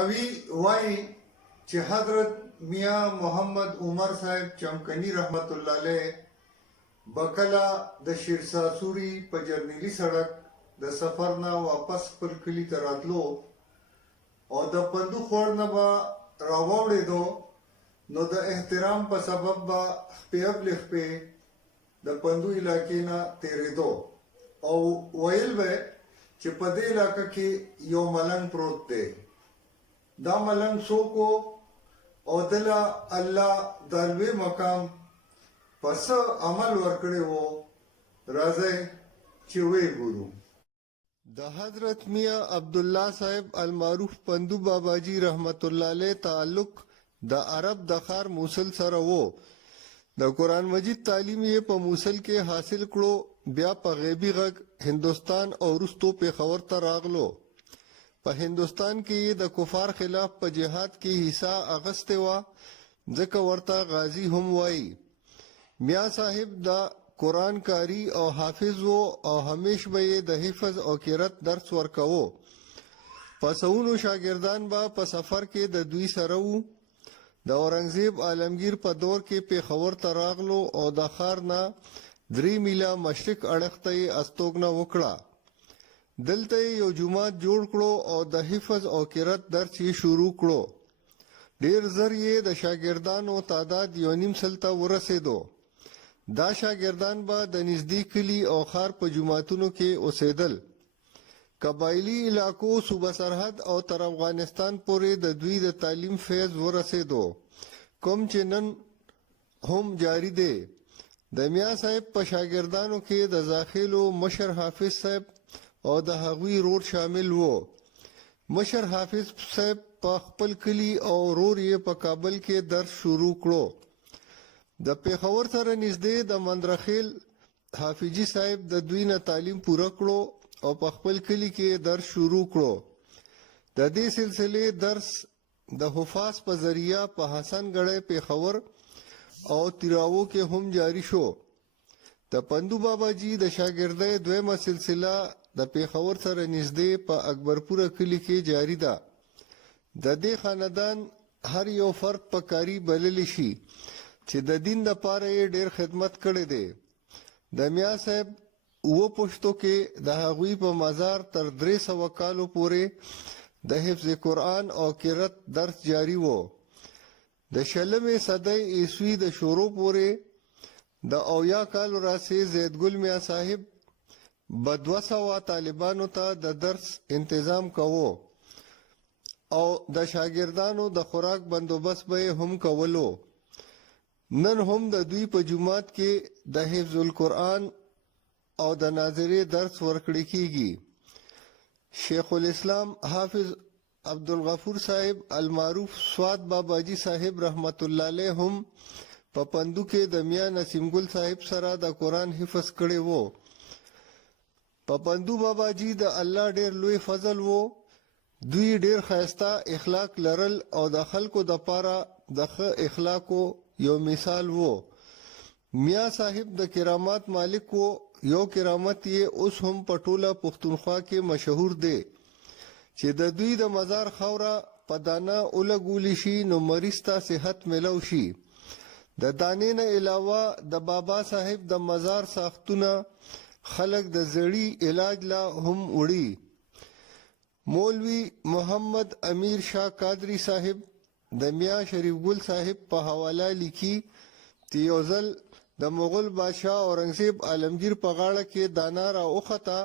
راوی وایي چې حضرت میاں محمد عمر صاحب چمکنی رحمت الله علیه بکلا د شیرشاه سوري په جرنیلی سړک د سفر نه واپس خپل کلي ته راتلو او د پندو خوړ نه به راواوړېدو نو د احترام په سبب به خپې ابلې خپې د پندو علاقې نه تېرېدو او ویل به چې په دې علاقه کې یو ملنګ پروت دی. دا ملنګ څوک او دله الله د لوی مقام پس عمل ورکړی و، راځئ چې ویې ګورو. د حضرت میاں عبدالله صاحب المعروف پندو باباجی رحمت الله علیه تعلق د عرب د ښار موصل سره و. د قرآن مجید تعلیم یې په موصل کې حاصل کړو، بیا په غیبی غږ هندوستان او وروستو پېښور ته راغلو. په هندوستان کې یې د کفار خلاف په جهاد کې حصہ اغستې وه، ځکه ورته غازی هم وایي. میاں صاحب د قرآن کاری او حافظ و او همیش به یې د حفظ او قرات درس ورکوو. په سوونو شاګردان به په سفر کې د دوی سره وو. د اورنګزیب عالمگیر په دور کې پېښور ته راغلو او د ښار نه 3 میله مشرق اړخ ته یې استوګنه وکړه. دلته یو جومات جوړ کړو او د حفظ او قرات درس یې شروع کړو. ډیر زر یې د شاګردانو تعداد 1.5 ته ورسېدو. دا شاګردان به د نږدې کلي او ښار په جوماتونو کې اوسېدل. قبایلي علاقو صوبه سرحد او تر افغانستان پورې د دوی د تعلیم فیض ورسېدو، کوم چې نن هم جاری دی. د میاں صاحب په شاګردانو کې د زاخیلو مشر حافظ صاحب او د هغوی رور شامل وو. مشر حافظ صاحب په خپل کلی او رور یې په کابل کې درس شروع کړو. د پېښور سره نږدې د مندرخیل حافظي صاحب د دوی نه تعلیم پوره کړو او په خپل کلی کې درس شروع کړو. د دې سلسلې درس د حفاظ په ذریعہ په حسن ګړی پېښور او تیراوو کې هم جاری شو. د پندو باباجی د شاګردۍ دویمه سلسله د پېښور سره نږدې په اکبرپوره کلي کې جاری ده. د دې خاندان هر یو فرد په کاري بللی شي چې د دین دپاره یې ډېر خدمت کړی دی. د میاں صاحب 7 پښتو کې د هغوی په مزار تر 300 کالو پورې د حفظ قرآن او قرات درس جاری و. د 20 صدۍ عیسوي د شروع پورې د 80 کالو راسې زیدګل میاں صاحب به 200 طالبانو ته د درس انتظام کوو او د شاګردانو د خوراک بندوبست به هم کولو. نن هم د دوی په جومات کې د حفظ القرآن او د ناظرې درس ورکړی کیږي. شیخ الاسلام حافظ عبدالغفور صاحب المعروف سواد باباجی صاحب رحمت الله علیه هم په پندو کې د میاں نسیم ګل صاحب سره د قرآن حفظ کړی وو. په پندو باباجی د الله ډیر لوی فضل وو. دوی ډیر ښایسته اخلاق لرل او د خلکو د پاره د ښه اخلاقو یو مثال وو. میاں صاحب د کرامات مالک وو. یو کرامت یې اوس هم په ټوله پښتونخوا کې مشهور دی چې د دوی د مزار خاوره په دانه ولګولی شي نو مریض ته صحت ملو شي. د دانې نه علاوه د بابا صاحب د مزار ساختونه خلک د زړی علاج لا هم وړي. مولوی محمد امیر شاه قادری صاحب د میاں شریف ګل صاحب په حواله لیکي چې یو ځل د مغل بادشاه اورنګزیب عالمگیر په غاړه کې دانا را وخته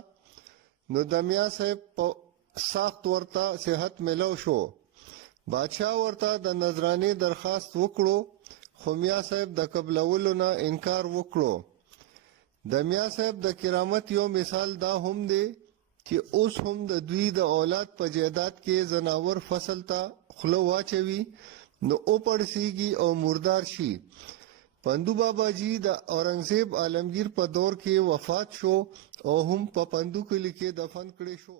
نو د میاں صاحب په ساخت ورته صحت ملو شو. بادشاه ورته د نذرانې درخواست وکړو خو میاں صاحب د قبلولو نه انکار وکړو. د میاں صاحب د کرامت یو مثال دا هم دی چې اوس هم د دوی د اولاد په جیداد کې زناور فصل ته خوله واچوي نو او پړسیږي او مردار شي. پندو باباجی د اورنګزیب عالمگیر په دور کې وفات شو او هم په پندو کلي کې دفن کړی شو.